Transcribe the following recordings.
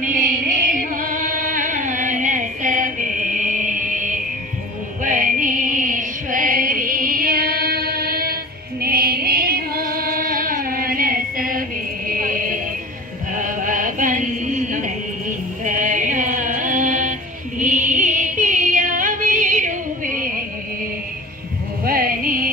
ನೆನೆ ಮಾನಸವೇ ಭುವನೇಶ್ವರಿಯ ನೆನೆ ಮಾನಸವೇ ಭವಬಂಧಗಳ ಭೀತಿಯ ಬಿಡುವೆ ಭುವನೇಶ್ವರಿ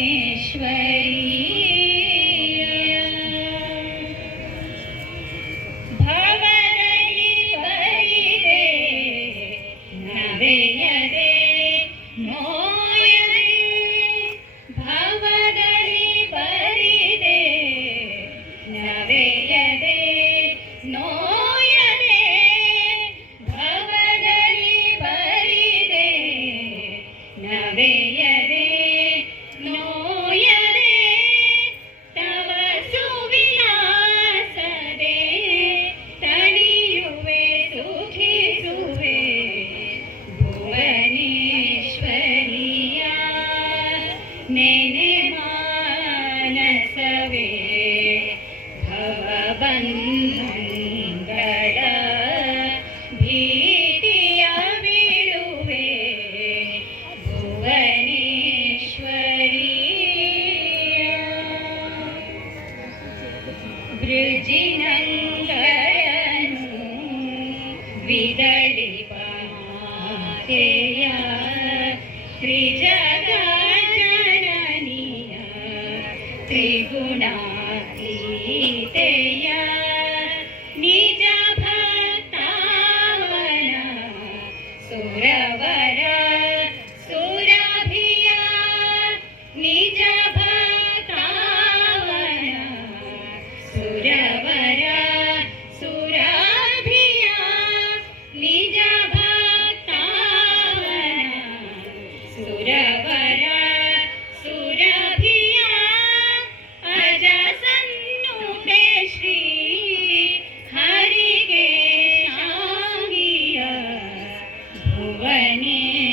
ನೆನೆ ಮಾನಸವೇ ಭವಬಂಧಗಳ ಭೀತಿಯ ಬಿಡುವೆ ಭುವನೇಶ್ವರಿಯ ಬೃಜಿನಂಗಳನು ವಿದಳಿಪ ಮಾತೆಯ ತ್ರಿಜಗ ತ್ರಿಗುಣಾತೀತೆಯ ನಿಜ ಭಕ್ತಾವನ ಸುರವರ ಸುರಭಿಯ ನಿಜ ಭಕ್ತಾವನ ಸುರವರ ಸುರಭಿಯ ನಿಜ ಭಕ್ತಾವನ ಸುರವರ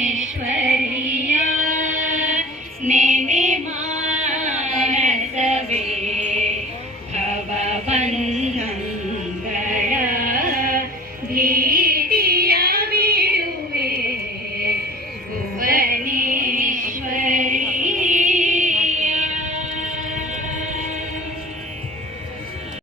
ಭುವನೇಶ್ವರಿಯ ನೆನೆ ಮಾನಸವೇ ಭವಬಂಧಗಳ ಭೀತಿ